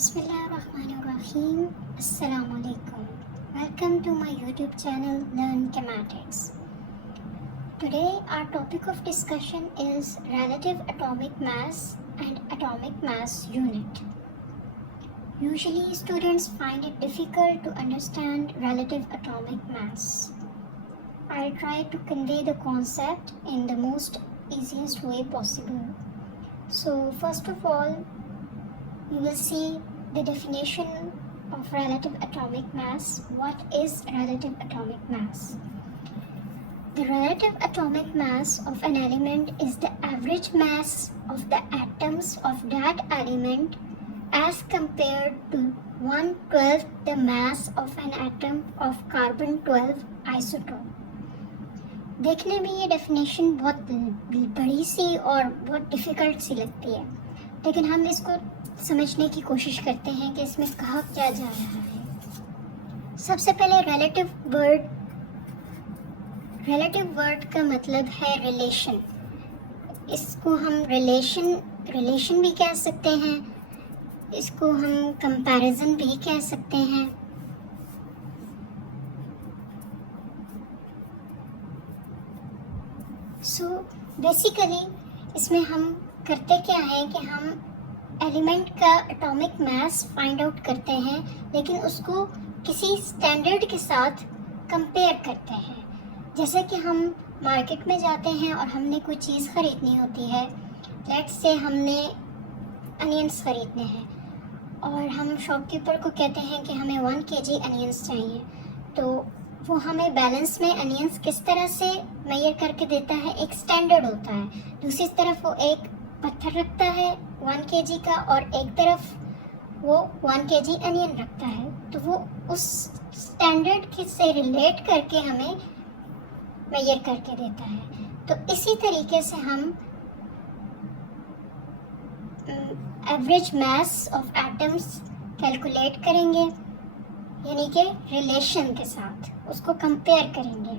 Bismillahirrahmanirrahim. Assalamu alaikum. Welcome to my YouTube channel Learn Kinematics. Today our topic of discussion is relative atomic mass and atomic mass unit. Usually students find it difficult to understand relative atomic mass. I'll try to convey the concept in the most easiest way possible. So first of all, we will see the definition of relative atomic mass. What is relative atomic mass? The relative atomic mass of an element is the average mass of the atoms of that element as compared to 1/12 the mass of an atom of carbon-12 isotope. देखने में ये definition बहुत बड़ी सी और बहुत difficult सी लगती है, लेकिन हम इसको समझने की कोशिश करते हैं कि इसमें कहा क्या जा रहा है। सबसे पहले रिलेटिव वर्ड का मतलब है रिलेशन। इसको हम रिलेशन भी कह सकते हैं, इसको हम कंपैरिजन भी कह सकते हैं। सो बेसिकली इसमें हम करते क्या है कि हम एलिमेंट का एटॉमिक मास फाइंड आउट करते हैं, लेकिन उसको किसी स्टैंडर्ड के साथ कंपेयर करते हैं। जैसे कि हम मार्केट में जाते हैं और हमने कोई चीज़ ख़रीदनी होती है। लेट्स से हमने अनियंस ख़रीदने हैं और हम शॉपकीपर को कहते हैं कि हमें 1 kg अनियंस चाहिए, तो वो हमें बैलेंस में अनियंस किस तरह से मेजर करके देता है, एक स्टैंडर्ड होता है। दूसरी तरफ वो एक पत्थर रखता है 1 kg का और एक तरफ वो 1 kg अनियन रखता है, तो वो उस स्टैंडर्ड से रिलेट करके हमें मेजर करके देता है। तो इसी तरीके से हम average mass of atoms calculate करेंगे, यानी कि रिलेशन के साथ उसको कंपेयर करेंगे।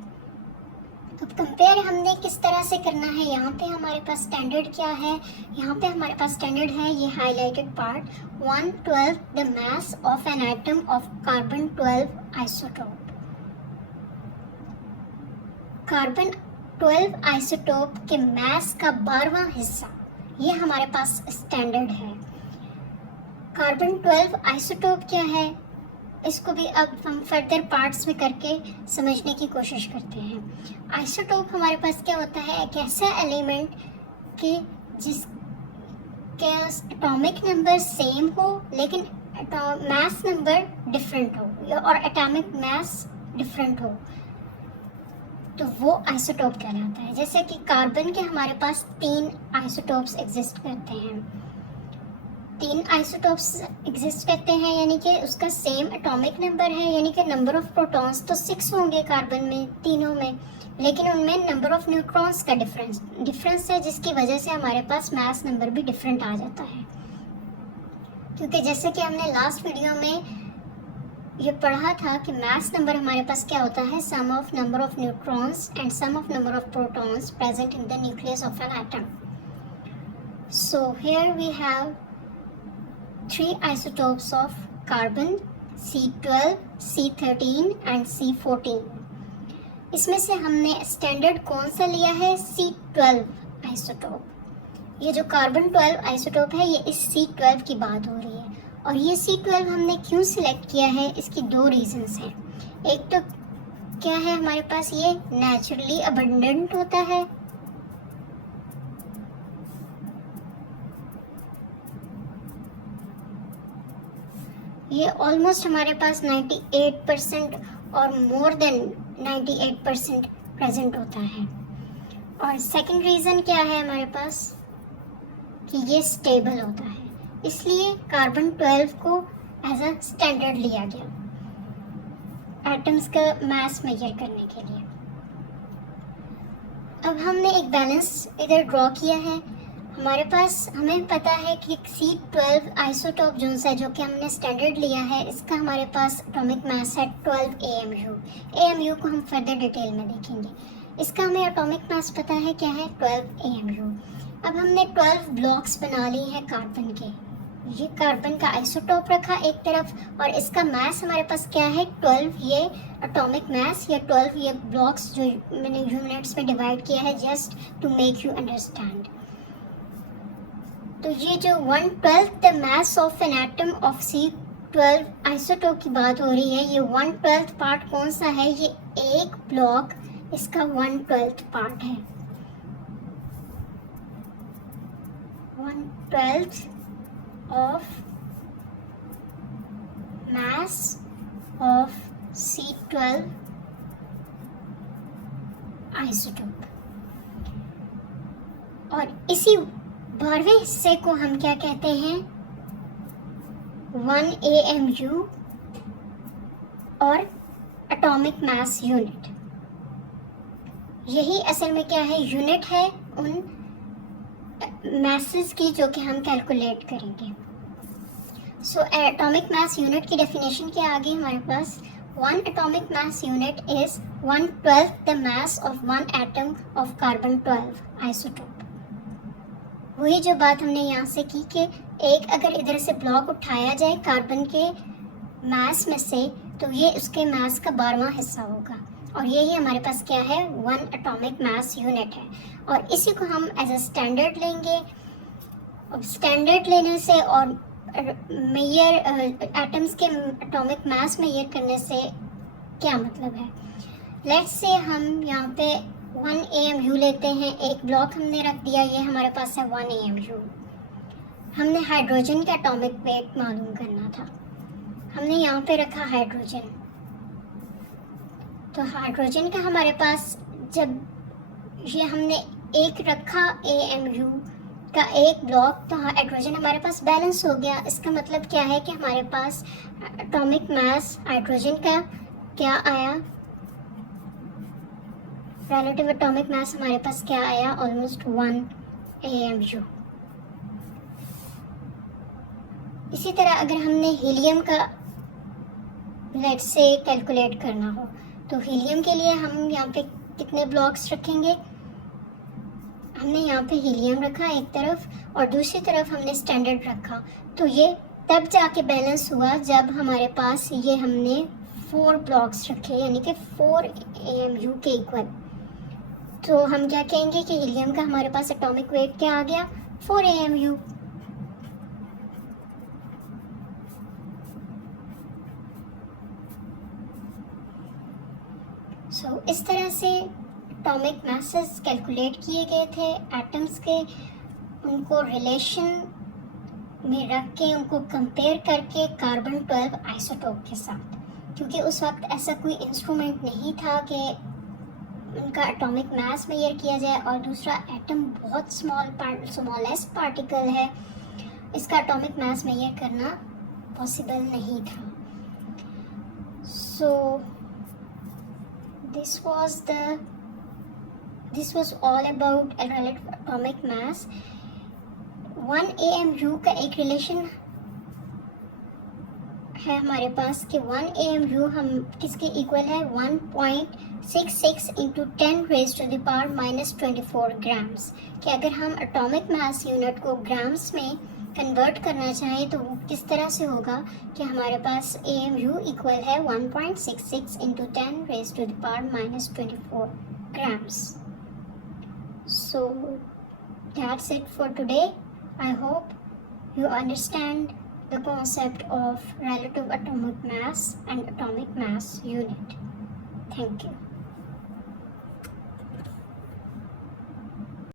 अब कंपेयर हमने किस तरह से करना है, यहाँ पे हमारे पास स्टैंडर्ड क्या है, यहाँ पे हमारे पास स्टैंडर्ड है ये highlighted part 1/12 the mass of an atom of carbon twelve isotope. Carbon twelve isotope के मास का 12वां हिस्सा, ये हमारे पास स्टैंडर्ड है। कार्बन-12 आइसोटोप क्या है, इसको भी अब हम फर्दर पार्ट्स में करके समझने की कोशिश करते हैं। आइसोटोप हमारे पास क्या होता है, एक ऐसा एलिमेंट कि जिसका एटॉमिक नंबर सेम हो लेकिन मास नंबर डिफरेंट हो और एटॉमिक मास डिफरेंट हो, तो वो आइसोटोप कहलाता है। जैसे कि कार्बन के हमारे पास 3 आइसोटोप्स एग्जिस्ट करते हैं। 3 आइसोटोप्स एग्जिस्ट करते हैं, यानी कि उसका सेम एटॉमिक नंबर है, यानी कि नंबर ऑफ प्रोटॉन्स तो 6 होंगे कार्बन में तीनों में, लेकिन उनमें नंबर ऑफ न्यूट्रॉन्स का डिफरेंस है, जिसकी वजह से हमारे पास मास नंबर भी डिफरेंट आ जाता है। क्योंकि जैसे कि हमने लास्ट वीडियो में ये पढ़ा था कि मास नंबर हमारे पास क्या होता है, sum of number of neutrons and sum of number of protons present in the nucleus of an atom. So here we have 3 isotopes of carbon, C12, C13 and C14। इसमें से हमने standard कौन सा लिया है, C12 आइसोटोप। ये जो कार्बन-12 isotope है, ये इस C12 की बात हो रही है। और ये C12 हमने क्यों सिलेक्ट किया है, इसकी 2 रीजंस हैं। एक तो क्या है, हमारे पास ये नेचुरली अबंडेंट होता है, ये ऑलमोस्ट हमारे पास 98% और मोर देन 98% प्रेजेंट होता है। और सेकंड रीज़न क्या है हमारे पास, कि ये स्टेबल होता है, इसलिए कार्बन-12 को एज अ स्टैंडर्ड लिया गया एटम्स का मास मेजर करने के लिए। अब हमने एक बैलेंस इधर ड्रॉ किया है। हमारे पास हमें पता है कि C12 आइसोटोप जो कि हमने स्टैंडर्ड लिया है, इसका हमारे पास एटॉमिक मास है 12 AMU। AMU को हम फर्दर डिटेल में देखेंगे। इसका हमें एटॉमिक मास पता है क्या है, 12 AMU। अब हमने 12 ब्लॉक्स बना ली हैं कार्बन के, ये कार्बन का आइसोटोप रखा एक तरफ और इसका मास हमारे पास क्या है 12, ये एटॉमिक मास या 12 ये ब्लॉक्स जो मैंने यूनिट्स में डिवाइड किया है just to make you understand. तो ये जो 1/12 the mass of an atom of C12 isotope की बात हो रही है, ये 1/12 पार्ट कौन सा है, ये एक ब्लॉक इसका 1/12 पार्ट है। 1/12 of mass of C12 isotope. और इसी 12वें हिस्से को हम क्या कहते हैं 1 AMU और एटॉमिक मास यूनिट। यही असल में क्या है, यूनिट है उन मैसेस की जो कि हम कैलकुलेट करेंगे। सो एटॉमिक मास यूनिट की डेफिनेशन क्या आ गई हमारे पास, 1 atomic mass unit is 1/12 the mass of 1 atom of carbon 12 isotope। वही जो बात हमने यहाँ से की कि एक अगर इधर से ब्लॉक उठाया जाए कार्बन के मास में से तो ये उसके मास का 12वां हिस्सा होगा और यही हमारे पास क्या है 1 atomic mass unit है। और इसी को हम एज अ स्टैंडर्ड लेंगे। अब स्टैंडर्ड लेने से और मेजर एटम्स के एटॉमिक मास मेजर करने से क्या मतलब है, लेट्स से हम यहाँ पे 1 AMU लेते हैं, एक ब्लॉक हमने रख दिया, ये हमारे पास है 1 AMU। हमने हाइड्रोजन का एटॉमिक वेट मालूम करना था, हमने यहाँ पे रखा हाइड्रोजन। तो हाइड्रोजन का हमारे पास जब ये हमने एक रखा AMU का एक ब्लॉक, तो हाइड्रोजन हमारे पास बैलेंस हो गया। इसका मतलब क्या है कि हमारे पास एटॉमिक मास हाइड्रोजन का क्या आया, रिलेटिव एटॉमिक मास हमारे पास क्या आया, ऑलमोस्ट 1 AMU। इसी तरह अगर हमने हीलियम का लेट्स से कैलकुलेट करना हो तो हीलियम के लिए हम यहाँ पे कितने ब्लॉक्स रखेंगे, हमने यहाँ पे हीलियम रखा एक तरफ और दूसरी तरफ हमने स्टैंडर्ड रखा। तो ये तब जाके बैलेंस हुआ जब हमारे पास ये हमने 4 ब्लॉक्स रखे, यानी कि 4 AMU के इक्वल। तो हम क्या कहेंगे कि हीलियम का हमारे पास एटॉमिक वेट क्या आ गया 4 AMU। इस तरह से एटॉमिक मासेस कैलकुलेट किए गए थे एटम्स के, उनको रिलेशन में रख के उनको कंपेयर करके कार्बन 12 आइसोटोप के साथ, क्योंकि उस वक्त ऐसा कोई इंस्ट्रूमेंट नहीं था कि उनका एटॉमिक मास मेजर किया जाए और दूसरा एटम बहुत स्मॉलेस्ट पार्टिकल है, इसका एटॉमिक मास मेजर करना पॉसिबल नहीं था। सो this was all about a relative atomic mass। 1 AMU का एक रिलेशन है हमारे पास कि 1 AMU हम किसके इक्वल है 1.66 into 10 raise to the power -24 grams. कि अगर हम एटॉमिक मास यूनिट को ग्राम्स में कन्वर्ट करना चाहें तो वो किस तरह से होगा कि हमारे पास AMU इक्वल है 1.66 into 10 raise to the power -24 grams। So that's it for today। I hope you understand the concept of relative atomic mass and atomic mass unit। Thank you।